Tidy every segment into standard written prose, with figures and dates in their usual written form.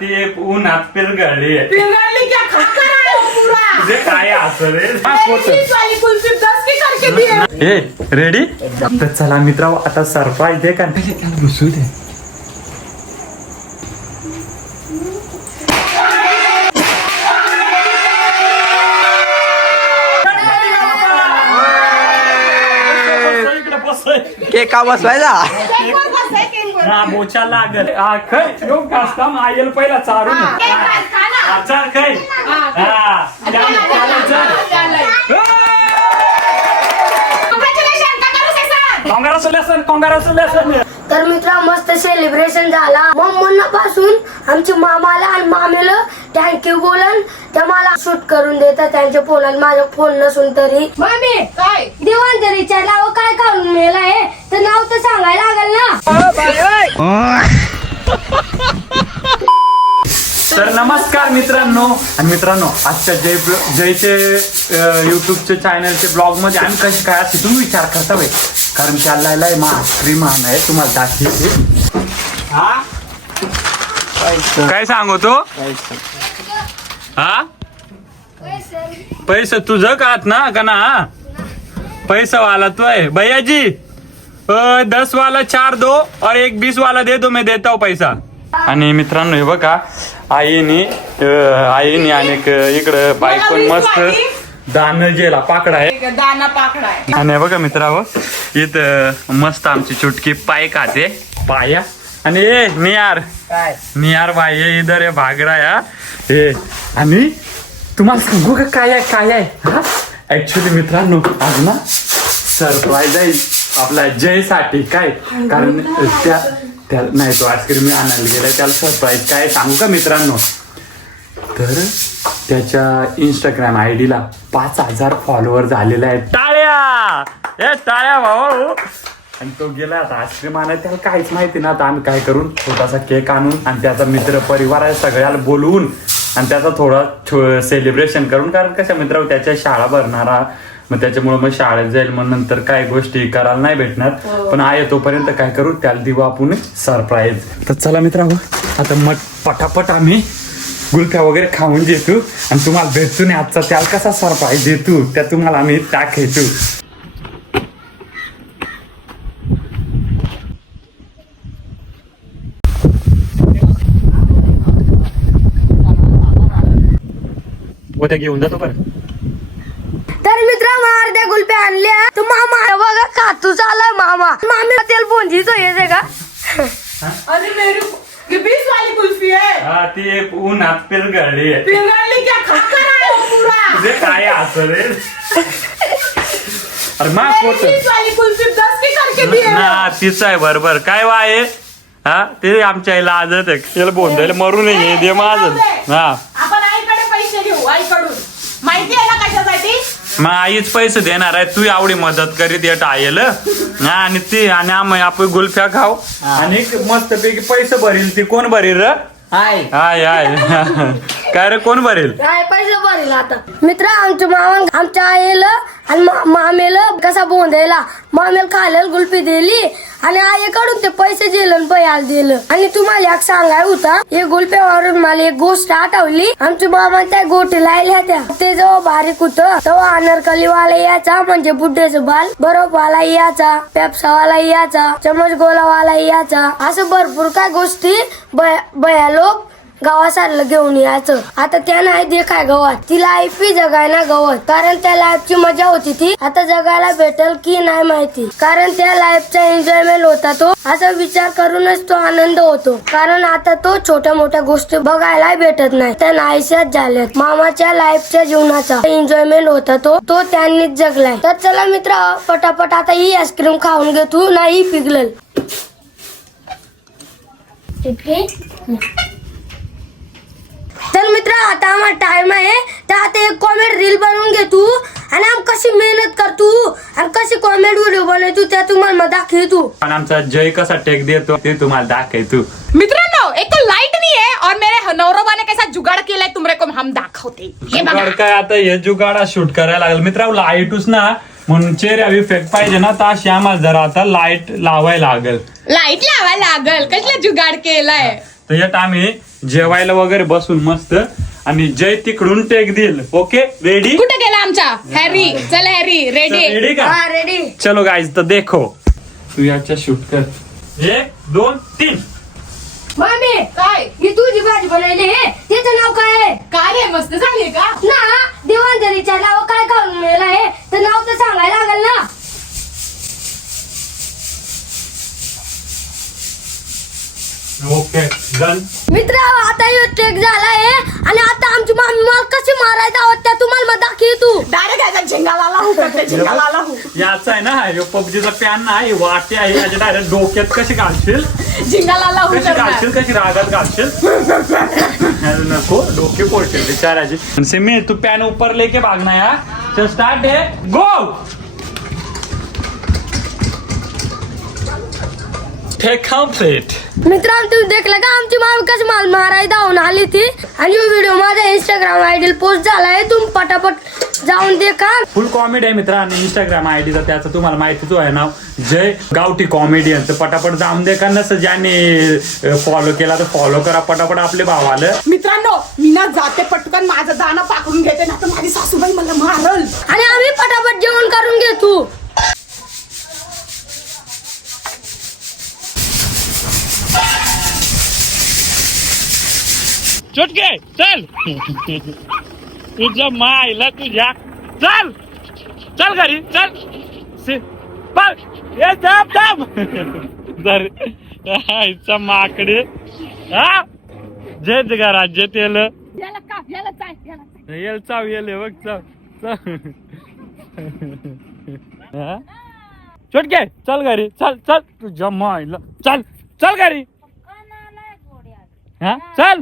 ती उन्हात पिरगळली पिघलली क्या खाकर आए हो पूरा तुझे काय असं रे बीस वाली कुल्फी 10 की करके दिए ए रेडी तर चला मित्रांनो आता सरप्राईज दे का घुसू दे केक का बसवायचा हा बोचा लागल खै योग कास्ताम आयल पहिला चारून चाल खै हा कॉंग्रॅच्युलेशन तर मित्रा मस्त सेलिब्रेशन झाला मग मनापासून आमच्या मामाला आणि मामेला थँक्यू बोलन त्या मला शूट करून देतात त्यांच्या फोनात माझा फोन नसून तरी मामी काय देवांचं रिचार्ज लाव काय काढून मेला आहे तर नाव तर सांगायला लागल ना तर नमस्कार मित्रांनो आणि मित्रांनो आजच्या जयचे युट्यूबचे चॅनलचे ब्लॉग मध्ये आम्ही कशी काय असे तुम्ही विचार करता बाई कारण चाललाय महान आहे तुम्हाला दाखवते काय सांगतो हा पैसे तुझं कात ना पैसा वाला तो है भैया जी 10 वाला 4 दो और एक 20 वाला दे दो मैं देता हूँ पैसा आणि मित्रांनो हे बघा आईने आणि इकडं बायकोन मस्त दाणं जेला पाकडा आहे दाना पाकडा आहे आणि बघा मित्रांनो इथं मस्त आमची चुटकी पाय खाते पाया आणि ए नियार बाई इधर आहे भागरा या हे आणि तुम्हाला सांगू का काय आहे हा ऍक्च्युली मित्रांनो आज ना सरप्राईज आहे आपल्या जयसाठी काय कारण त्या नाही तो आईस्क्रीम मी आणायला गेलाय त्याला सरप्राईज काय सांगू का मित्रांनो तर त्याच्या इंस्टाग्राम आयडीला 5000 फॉलोअर झालेले आहेत टाळ्या भाऊ आणि तो गेला आता आईस्क्रीम आणायला त्याला काहीच माहिती ना आता आम्ही काय करून छोटासा केक आणून आणि त्याचा मित्र परिवार आहे सगळ्याला बोलवून आणि त्याचा थोडा सेलिब्रेशन करून कारण कशा मित्र त्याच्या शाळा भरणारा मग त्याच्यामुळे मग शाळेत जाईल मग नंतर काय गोष्टी करायला नाही भेटणार पण आहे तोपर्यंत काय करू त्याला देऊ आपण सरप्राईज तर चला मित्रांनो आता मग पटापट आम्ही गुलक्या वगैरे खाऊन देतो आणि तुम्हाला भेटतो नाही आजचा त्याला कसा सरप्राईज देतो त्या तुम्हाला आम्ही दाखवतो उद्या घेऊन जातो बरं तर मित्रा अर्ध्या गुलप्या आणल्या तर मामा बघा कातू चालाय मामा मामीला तेल बोंजीच येते का अरे मेरी ये 20 वाली कुल्फी है हा ती उन्हात पिरगळली पिघलली क्या खाकर आए हो पूरा तुझे काय असं रे अरे मा 20 वाली कुल्फी 10 की करके दिए ना तीच आहे बरोबर काय वाय हा ते आमच्या आईला आजत आहे त्याला बोंदायला मरू नये दे माझं हा आपण आईकडे पैसे घेऊ आईकडून माहिती आहे ना कशासाठी मग आईच पैसे देणार आहे तू एवढी मदत करीत येत आईल हा आणि ती आणि आम्ही आपण गुल्फ्या खाऊ आणि मस्त पैकी पैसे भरील ती कोण भरील र हाय काय रे कोण भरेल काय पैसे भरेल आता मित्र आमच्या मामा आमच्या आईला आणि मामेला कसा बोंदायला मामेला खायला गुल्फी दिली आणि आईकडून ते पैसे दिलं पैयाला दिलं आणि तुम्हाला एक सांगाय होता हे गुल्फ्यावरून मला एक गोष्ट आठवली आमच्या मामा त्या गोटी लायल्या त्या ते जेव्हा बारीक होतं तेव्हा अनरकलीवाला यायचा म्हणजे बुड्ढ्याचं बाल बर्फवाला यायचा पेप्सावाला यायचा चमच गोलावाला यायचा असं भरपूर काय गोष्टी बया लोक गावासारलं घेऊन यायचं आता त्या नाही दे काय गावात ती लाईफ जगायला गावात कारण त्या लाईफची मजा होती ती आता जगायला भेटेल की नाही माहिती कारण त्या लाईफचा एन्जॉयमेंट होता तो असा विचार करूनच तो आनंद होतो कारण आता तो छोट्या मोठ्या गोष्टी बघायला भेटत नाही त्या नाहीशाच झाल्यात मामाच्या लाईफच्या जीवनाचा एन्जॉयमेंट होता तो त्यांनीच जगलाय तर चला मित्र पटापट आता ही आईस्क्रीम खाऊन घे तू नाही पिघलल तर मित्र आता आम्हाला टाइम आहे तर आता एक कॉमेडी रील बनवून घे तू आणि आम कशी मेहनत कर तू आणि कशी कॉमेडी व्हिडिओ बनवतो त्या तुम्हाला दाखवतो पण आमचा जय कसा टेक देतो ते तुम्हाला दाखवतो मित्रांनो एक तो लाइट नहीं है और मेरे नौरोबा ने कैसा जुगाड़ किया है तुमरे को हम दाखवते हे बघा जुगाड काय आता हे जुगाडा शूट करायला लागेल मित्रांनो लाईटच ना म्हणून चेहऱ्या इफेक्ट पाहिजे ना तर अशी आम्हाला जरा आता लाईट लावायला लागेल लाइट लावा लागल कसला जुगाड़ केलाय तर यात आम्ही जेवायला वगैरे बसून मस्त आणि जय तिकडून टेक देईल. Okay ready? कुठे गेला आमचा हॅरी? चल हॅरी रेडी. रेडी का? रेडी. चलो गाईज तर देखो तू याच्या शूट कर. 1 2 3. मम्मी काय ही तुझी भाजी बनवली आहे त्याचं नाव काय आहे? काय रे मस्त झाली का? ना देवांजलीच्या नाव काय खाऊन मिळालं आहे तर नाव तर सांगायला लागेल ना. Okay done. मित्र आता यो ट्रेक झाला आहे आणि आता आमची मम्मी मला कशी मारायचं आहोत त्या तुम्हाला मग दाखी तू. डायरेक्ट याचा झिंगाला लावू करते झिंगाला लावू. याचा आहे ना हे पबजीचा पॅन नाही वाटे आहे याच्या डायरेक्ट डोक्यात कशी घालशील झिंगाला लावू कशी घालशील कशी रागात घालशील नको डोके पोळतील बिचाराची. सिमी तू पॅन ऊपर लेके भागना यार. चल स्टार्ट है गो. Take complete. मित्रांनो तुम्ही देखला का आमची मामी कशी माल मारायला धावून आली ती आणि यो व्हिडिओ माझ्या इंस्टाग्राम आयडी पोस्ट झालाय तुम्ही पटापट जाऊन देखा. फुल कॉमेडी आहे मित्र आणि इंस्टाग्राम आयडीचा त्याचं तुम्हाला माहितीच आहे नाव जय गावठी कॉमेडियनचं. पटापट जाऊन देखा नसं ज्याने फॉलो केला तर फॉलो करा पटापट. आपले भाव आलं. मित्रांनो मी ना जाते पटकन माझं दाणं पाकडून घेते ना तर माझी सासूबाई मला मारल. आणि आम्ही पटापट जेवण करून घेतो. चुटके चल तुझ्या मायला तुझ्या चल चल घरी चल हे थांब जर आईचा माकडे हा जेत घरात जेत येल येल चाव येल बघ चाव चुटके चल घरी चल चल तुझ्या मायला चल चल घरी हा चल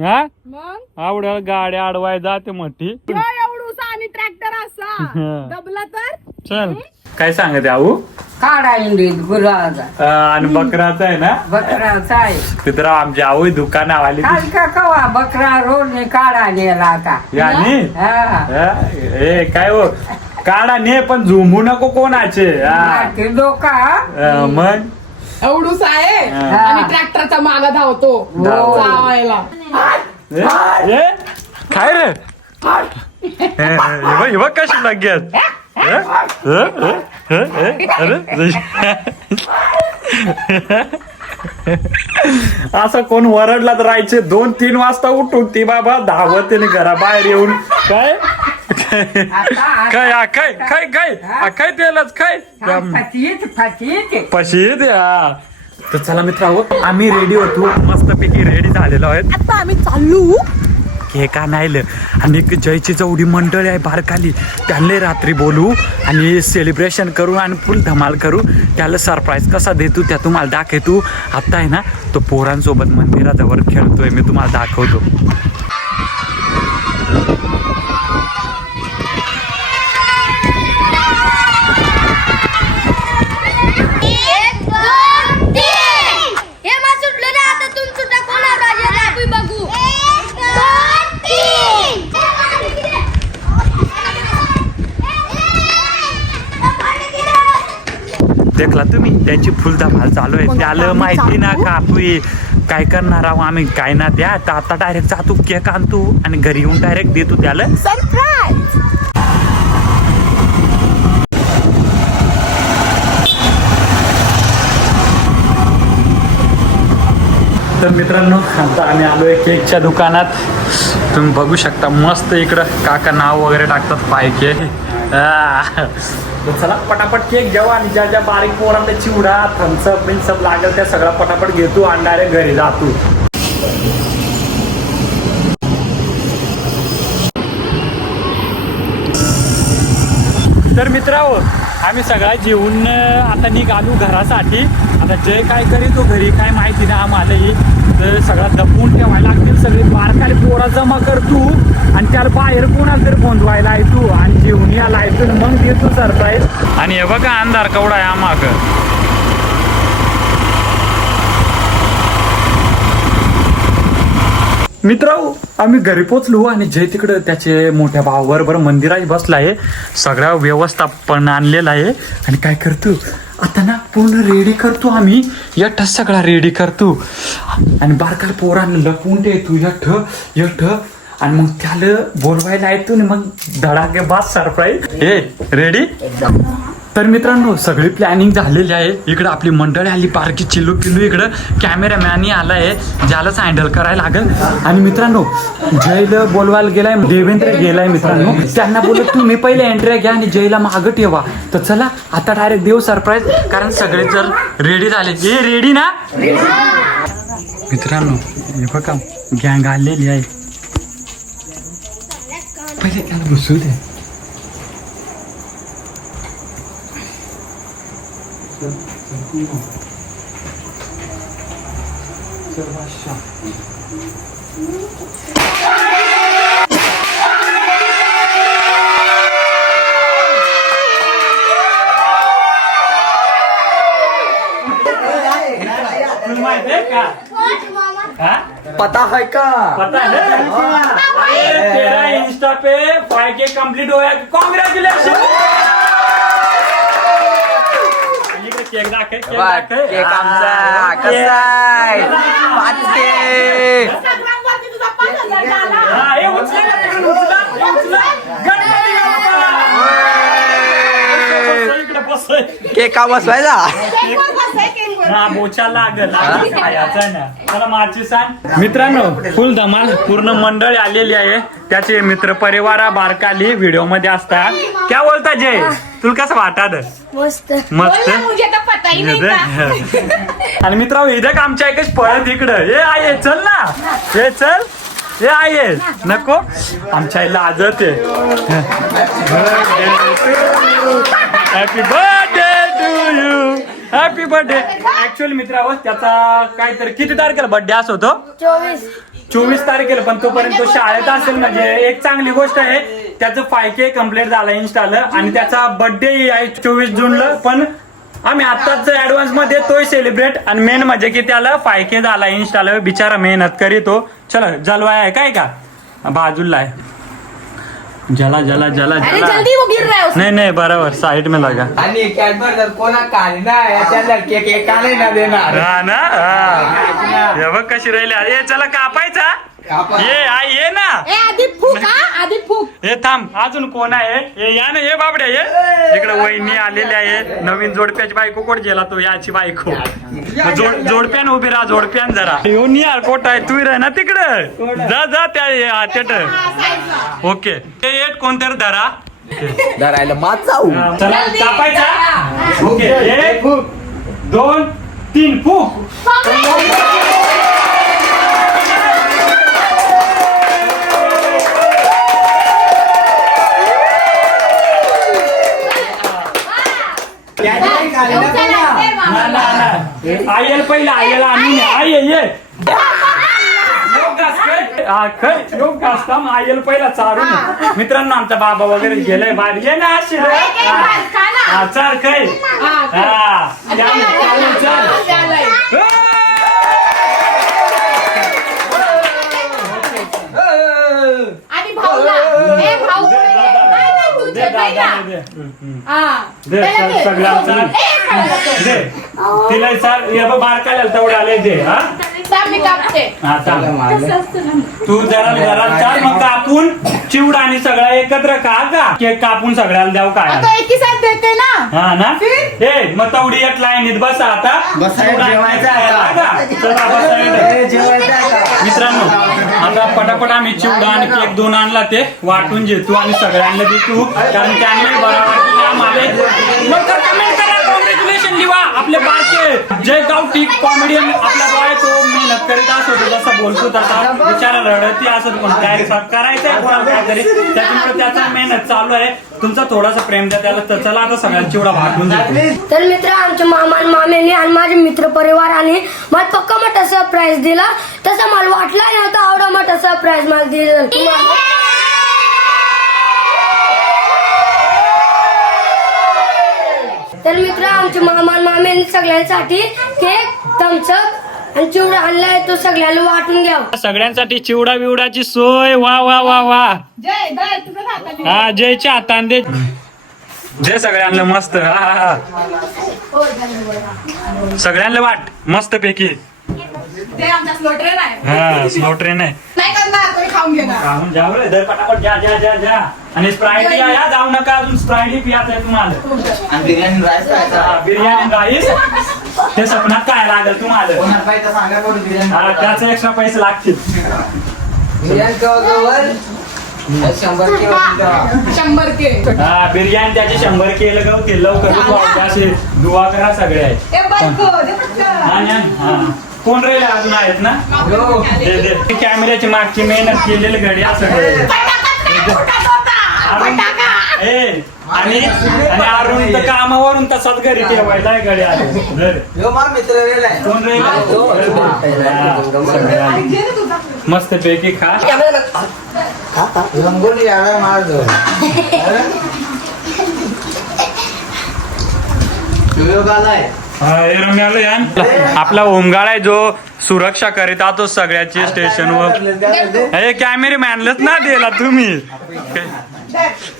हा मग आवड्याला गाड्या अडवाय जाते मोठी एवढूसा आणि ट्रॅक्टर असा दबला तर चल काय सांगते आऊ काढायला गुराचा आणि बकराचा आहे ना बकराचा आहे तिथं आमची आऊ दुकानावाली काल का कवा बकरा रोड काढायला आता याने हा ए काय हो काढा ने पण झुमू नको कोणाचे ते डोका मग एवढूस आहे हा. आणि ट्रॅक्टरचा मागा धावतो चावायला. ए काय रे हे बघ कशी लागेल असं कोण वरडला तर राहायचे 2-3 वाजता उठून ती बाबा धावत घराबाहेर येऊन काय काय काय काय काय काय त्यालाच काय पशीत या. तर चला मित्रांनो आम्ही रेडी होतो मस्तपैकी रेडी झालेलो आहेत. आता आम्ही चालू केक आणायला आणि एक जयची जेवढी मंडळी आहे बारकाली त्यांना रात्री बोलू आणि सेलिब्रेशन करू आणि फुल धमाल करू. त्याला सरप्राईज कसा देतो त्या तुम्हाला दाखवतो. आत्ता आहे ना तो पोरांसोबत मंदिराजवळ खेळतोय मी तुम्हाला दाखवतो. देखला तुम्ही त्यांची फुल धमाल चालू आहे. त्याला माहिती ना का आपली काय करणार आहो आम्ही काय ना द्या. तर आता डायरेक्ट जातो केक आणतो आणि घरी येऊन डायरेक्ट देतो त्याला सरप्राईज. तर मित्रांनो आता आम्ही आलोय केकच्या दुकानात. तुम्ही बघू शकता मस्त इकडं काका नाव वगैरे टाकतात पायके. चला पटापट केक घ्यावा आणि ज्या ज्या बारीक पोरांना चिवडा थम्सअप बिन्सअप लागेल त्या सगळा पटापट घेतो आणि डायरेक्ट घरी जातो. तर मित्रांनो आम्ही सगळा जेवून आता निघालो घरासाठी. आता जय काय करीतो घरी काय माहिती ना आम्हालाही. तर सगळा दपवून ठेवायला लागतील. सगळे बारकाले पोरा जमा करतो आणि त्याला बाहेर कोणाला तरी गोंधवायला येतो आणि जेवून यायला येतो मग देतो सरप्राईज. आणि हे बघा अंधार केवढा आहे आम्हाक. मित्रांनो आम्ही घरी पोचलो आणि जय तिकडं त्याचे मोठ्या भावाबरोबर मंदिरात बसला आहे. सगळ्या व्यवस्थापन आणलेलं आहे आणि काय करतो आता ना पूर्ण रेडी करतो आम्ही यठ सगळा रेडी करतो आणि बारकाल पोरांना लपवून ठेवतो यठ आणि मग त्याला बोलवायला येतो आणि मग धडाके बाद सरप्राईज हे रेडी. तर मित्रांनो सगळी प्लॅनिंग झालेली आहे. इकडं आपली मंडळी आली बारकी चिल्लू पिल्लू, इकडं कॅमेरामॅनही आला आहे ज्यालाच हँडल करायला लागेल. आणि मित्रांनो जयला बोलवायला गेलाय, देवेंद्र गेलाय मित्रांनो. त्यांना बोलत तुम्ही पहिले एंट्री घ्या आणि जयला मागं ठेवा. तर चला आता डायरेक्ट देऊ सरप्राईज, कारण सगळे जर रेडी झाले. हे रेडी ना मित्रांनो? हे बघा गँग आलेली आहे. पहिले त्याला घुसू दे. पता है का? पता है? अरे तेरा इंस्टा पे 5K कंप्लीट हो गया. कॉन्ग्रेचुलेशन. केक दाखव, केक दाखव. केक आमचा कसा आहे? 5K. संक्रांतीवरती तुझा 5,000 झाला. हा, हे उचला ना तिकडून, उचला, हे उचला. गणपती बाप्पा. इकडे बसय. केक का बसवायचा? केकवर बस आहे, केकवर. हा बोचा लागल खायचा ना. चला माची सांग. मित्रांनो फुल धमाल पूर्ण मंडळी आलेली आहे. त्याचे मित्र परिवार बारकाली व्हिडिओ मध्ये असतात. क्या बोलता जय? तुला कसं वाटत? मस्त. मस्त. बोल ना, मुझे तर पता ही नहीं था. आणि मित्रांनो इथं आमच्या एकच पळत इकडं. हे आहे चल ना, हे चल, हे आहे नको. आमच्या आईला आजत आहे. Happy birthday to you, happy birthday. Actually मित्रांनो त्याचा काहीतरी किती तारखेला बर्थडे असं होतो? 24 तारखेला. पण तोपर्यंत तो शाळेत असेल, म्हणजे एक चांगली गोष्ट आहे. त्याचं 5K कम्प्लीट झाला इन्स्टाला आणि त्याचा बर्थडे आहे 24 जूनला. पण आम्ही आत्ताच ऍडव्हान्स मध्ये तोय सेलिब्रेट. आणि मेन म्हणजे की त्याला 5K झाला इन्स्टाला. बिचारा मेहनत करीतो. चला जलवाय आहे काय का बाजूला आहे. जला जला जला अरे जला. जल्दी वो गिर रहा है. नहीं नहीं बराबर साइड में लगा. आणि कॅडबर जर कोणा काढली ना याच्याला केक एका नाही देणार. हा ना. हा हे बघ कशी राहिली. अरे चला कापायचा. ये आई ये ना. ए आधी फूक, हा आधी फूक. हे थांब अजून कोण आहे? हे या ना, हे बाबड्या ये इकडे. वहिनी आलेली आहे. नवीन जोडप्याची बायको कोण गेला? तो याची बायको. जोडप्यान उभी राहा, जोडप्यान जरा. येऊन यार कोट आहे तू राह ना तिकडं. जा जा त्या थिएटर. ओके ते एक कोणतरी धरा. धरायला मात जाऊ. चला कापायचा. ओके 1 2 3 फूक. आयल पहिला आयला आणि आय ये योग काम आयल पहिला चारून. मित्रांनो आमचा बाबा वगैरे गेलाय बाहेर. ये ना अशी हा चार काय. हा आधी भाऊला. ए भाऊ. नाही, तुझे पहिला. हा. सगळ्यांचा दे तिला चार. बारकायला तेवढे आले दे. हा मी कापते. हा तू जरा घरात चाल. मग कापून चिवडा आणि सगळं एकत्र का केक कापून सगळ्याला द्याव काय. आता एकी साथ देते ना. हा ना. हे मग तेवढी एक लाईनीत बसा आता. मित्रांनो आता पटापट आम्ही चिवडा आणि केक 2 आणला ते वाटून घेतो आणि सगळ्यांना देतो. कारण त्यांनी बरोबर आम्हाला कमेंट करा. कॉंग्रॅच्युलेशन लिवा आपले बारके जय गावठी कॉमेडियन. आपला बॉय तो मेहनत करीत असतो, जसं बोलतो तसा विचार रडती असत. पण काय करायचंय कोणाला काहीतरी, त्याच्यामुळे त्याचा मेहनत चालू आहे. तुमचा थोडासा प्रेम द्या त्याला. तर चला आता सगळ्यांना चिवडा वाटून देतो. तर मित्र आमच्या मामा आणि मामेने आणि माझे मित्र परिवाराने मला पक्का मोठा सरप्राईज दिला. तसं मला वाटला नव्हता एवढा मोठा सरप्राईज मला दिला. तर मित्र आमच्या मामा आणि मामेने सगळ्यांसाठी केक, थम्सअप आणि चिवडा आणलाय. तो सगळ्यांना वाटून घ्यावा. सगळ्यांसाठी चिवडा बिवडाची सोय. वा वा वा वा. जय तुझं हाताने. हा जयच्या हाताने दे. दे सगळ्यांना मस्त. हा हा हा सगळ्यांना वाट मस्त पैकी. ते आमचा स्लो ट्रेन आहे. हा स्लो ट्रेन आहे. नाही करणार, तुम्ही खाऊन घेणार. खाऊन जाऊ रे, दर पटापट जा जा जा जा. आणि स्प्राईट या जाऊ नका, अजून स्प्राईट पियाचं आहे तुम्हाला. आणि बिर्याणी राईस खायचा. हा, बिर्याणी राईस ते सपनात काय लागेल तुम्हाला. कोणाला पाहिजे सांगा बरं बिर्याणी. हा त्याचे एक्स्ट्रा पैसे लागतील. बिर्याणी केव्हा 100 किलो. 100 के. हा बिर्याणी त्याचे 100 केलं गवतील लवकर. असे दुआ करा सगळे आहेत. ए बायको, दे पटकन. आणि हा कोण राहिले अजून आहेत ना. दे दे. कॅमेऱ्याची मागची मेहनत केलेली घड्या सगळे. अरुण ए आणि अरुण तर कामावरून तसाच घरी ठेवायला घड्या आले. यो मा मित्र रेलाय. कोण राहिले मस्त पैकी खा. रंगोली याला मारतो. आपला होमगार्ड आहे जो सुरक्षा करीत आहोत सगळ्याची स्टेशनवर. हे कॅमेरामॅनलाच ना दिला तुम्ही.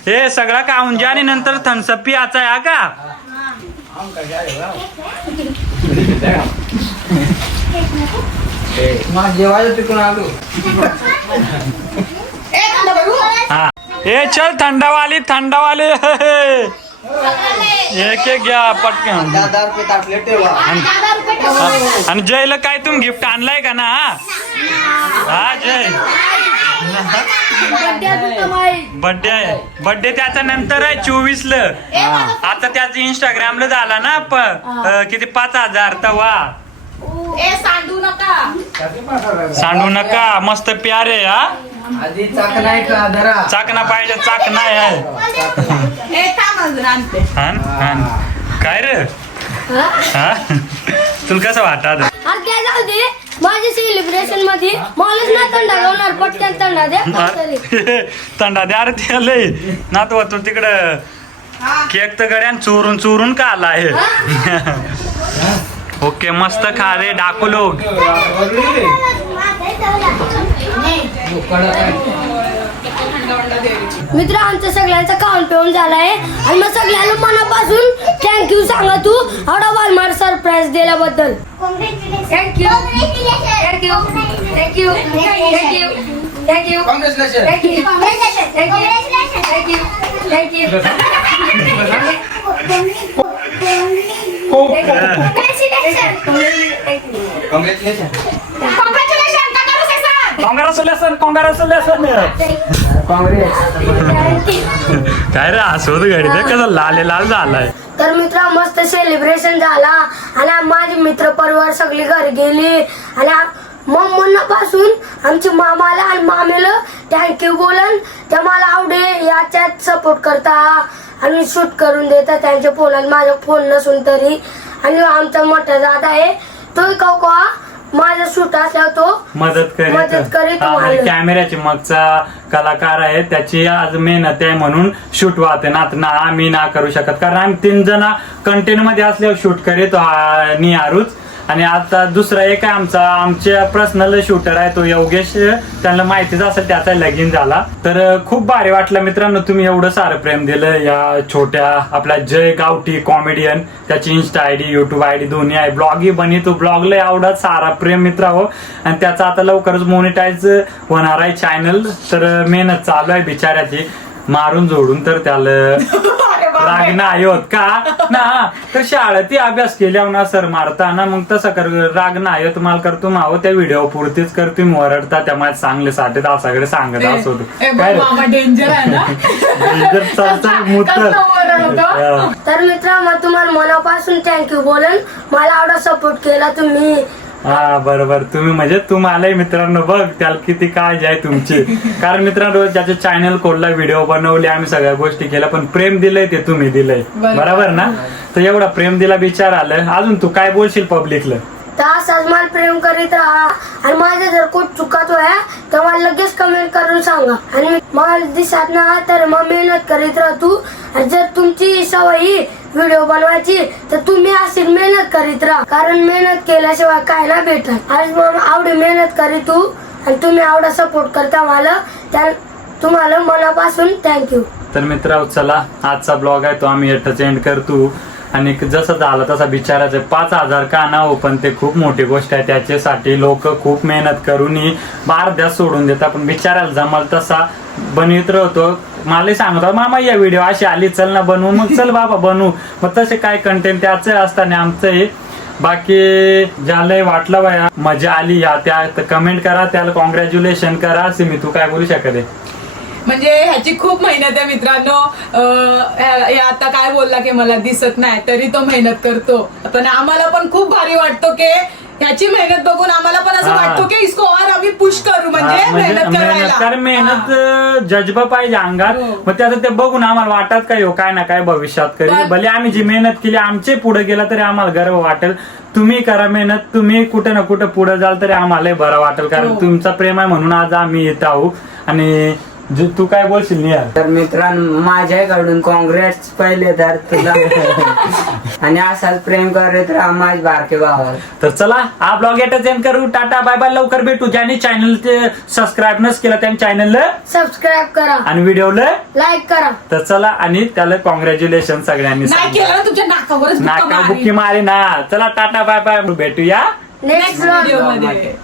हे सगळा खाऊन जा आणि नंतर थम्सअप पियाचा आहे का. जेवायला तिकडून आलो. ए थंड भरू. हा ए चल थंडावाली थंडावाली. एक एक घ्या पटकन. 10 रुपये ताटले ठेवा. आणि जयला काय तुम्ही गिफ्ट आणलाय का ना. हा जय बर्थडे आहे. बर्थडे त्याच्या नंतर आहे 24 ला. आता त्याचं इंस्टाग्रामला झाला ना किती 5000 तवा. ए सांडू नका. सांडू नका मस्त प्यारे. हा आधी चाकणा आहे का जरा. चाकणा पाहिजे चाकणा आहे. ए थांब अजून आणते. हान हान काय रे. हा तुला कसं वाटत. काय जाऊ दे माझ्या सेलिब्रेशन मध्ये मलाच ना थंडा लावणार. पटकन थंडा द्या. थंडा द्या रे त्याला ना तू तिकडं. केक तर गड्यान चोरून चोरून का आला आहे. ओके मस्त खा रे डाकू लोक. मित्र आमच्या सगळ्यांचा खाऊन पिऊन झालाय आणि मग सगळ्यांना मनापासून थँक्यू सांगा तू एवढा वालमार सरप्राईज दिल्याबद्दल. Thank you thank you thank you thank you thank you congratulation. Thank you thank you thank you congratulation. Congratulation congratulation. काय रे हसवत घडी ते कसं लाल लाल झालाय. तर मित्र मस्त सेलिब्रेशन झाला आणि माझे मित्र परिवार सगळी घरी गेली आणि मग मनापासून आमच्या मामाला आणि मामीला थँक्यू बोलन. त्या मला आवडे याच्यात सपोर्ट करता आणि शूट करून देता त्यांच्या फोनात माझा फोन नसून तरी. आणि आमचा मोठा दादा आहे तो का माझा शूट असल्यावर तो मदत करीत. कॅमेऱ्याची मागचा कलाकार आहे त्याची आज मेहनत आहे म्हणून शूट वाहते ना. ना आम्ही ना करू शकत कारण आम्ही 3 जण कंटेंट मध्ये असल्यावर शूट करीत निहारूच. आणि आता दुसरा एक आहे आमच्या पर्सनल शूटर आहे तो योगेश. त्यांना माहितीच असेल त्याचा लगीन झाला. तर खूप भारी वाटलं मित्रांनो तुम्ही एवढं सारं प्रेम दिलं या छोट्या आपल्या जय गावठी कॉमेडियन. त्याची इंस्टा आयडी युट्यूब आयडी दोन्ही आहे. ब्लॉगही बनी तो ब्लॉगला एवढा सारा प्रेम मित्र हो. आणि त्याचा आता लवकरच मोनिटाईज होणार आहे चॅनल. तर मेहनत चालू आहे बिचाऱ्याची मारून जोडून. तर त्याला राग नाही होत का ना. तर शाळेत अभ्यास केल्यावर ना सर मारता मग तसं कर राग नाही होत मला करतो मावं त्या व्हिडिओ पुरतीच करतो मी ओरडता त्या माझ्या चांगले साठी सगळे सांगत असतो. काय डेंजर आहे ना. तर मित्र मग तुम्हाला मनापासून थँक्यू बोलन. मला एवढा सपोर्ट केला तुम्ही. हा बरोबर तुम्ही म्हणजे तुम्हालाही मित्रांनो बघ त्याला किती काळजी आहे तुमची. कारण मित्रांनो ज्याचे चॅनल खोलला व्हिडिओ बनवले आम्ही सगळ्या गोष्टी केल्या पण प्रेम दिलंय ते तुम्ही दिलंय बरोबर ना. तर एवढा प्रेम दिला विचार आलं. अजून तू काय बोलशील पब्लिकला. तर असंच मला प्रेम करीत राहा आणि माझं जर कोण चुकत आहे तर मला लगेच कमेंट करून सांगा. आणि मला दिसत ना तर मग मेहनत करीत राहा तू. आणि जर तुमची सवयी व्हिडिओ बनवायची तर तुम्ही अशी मेहनत करीत राहा कारण मेहनत केल्याशिवाय काय ना भेटत. आज मग आवडी मेहनत करी तू आणि तुम्ही आवडा सपोर्ट करता मला त्या तुम्हाला मनापासून थँक्यू. तर मित्रांनो चला आजचा ब्लॉग आहे तो आम्ही इथंच एंड करतो. आणि जसं झालं तसा बिचाराचे 5,000 का ना हो, पण ते खूप मोठी गोष्ट आहे. त्याच्यासाठी लोक खूप मेहनत करूनही अर्ध्यात सोडून देतात, पण बिचारायला जमल तसा बनवित राहतो. मला सांगतो मामा या व्हिडिओ अशी आली चल ना बनवू, मग चल बाबा बनवू. मग तसे काय कंटेंट त्याचं असताना आमचं हे. बाकी ज्याला वाटलं बाया मजा आली या त्या कमेंट करा, त्याला कॉंग्रॅच्युलेशन करा. सिमी तू काय बोलू शकते? म्हणजे ह्याची खूप मेहनत आहे मित्रांनो. हे आता काय बोलला की मला दिसत नाही तरी तो मेहनत करतो, पण आम्हाला पण खूप भारी वाटतो की ह्याची मेहनत बघून आम्हाला पण असं वाटतो की इसको और आम्ही पुश करू, म्हणजे मेहनत करायला. कारण मेहनत जज्बा पाहिजे अंगात. मग त्याचं ते बघून आम्हाला वाटत काय हो काय ना काय भविष्यात करेल. भले आम्ही जी मेहनत केली आमचे पुढे गेला तरी आम्हाला गर्व वाटेल. तुम्ही करा मेहनत, तुम्ही कुठे ना कुठे पुढे जाल तरी आम्हाला बरं वाटेल, कारण तुमचा प्रेम आहे म्हणून आज आम्ही येत आहोत. आणि तू काय बोलशील निहार? तर मित्रांनो माझ्याकडून काँग्रेस पहिले तर तुला आणि असाच प्रेम करत राहा माझ्या बारके भावाला. तर चला हा ब्लॉग येतच एंड करू. Tata bye bye. लवकर भेटू. ज्यांनी चॅनल सबस्क्राईब नस केला त्यांनी चॅनलला सबस्क्राईब करा आणि व्हिडिओला लाईक करा. तर चला आणि त्याला कॉंग्रॅच्युलेशन सगळ्यांनी. नाही केलं ना तुमच्या नाकावरच बुक्का नाका मारीन. बुक्की मारे ना. चला टाटा बाय बाय. भेटूया नेक्स्ट व्हिडिओ मध्ये.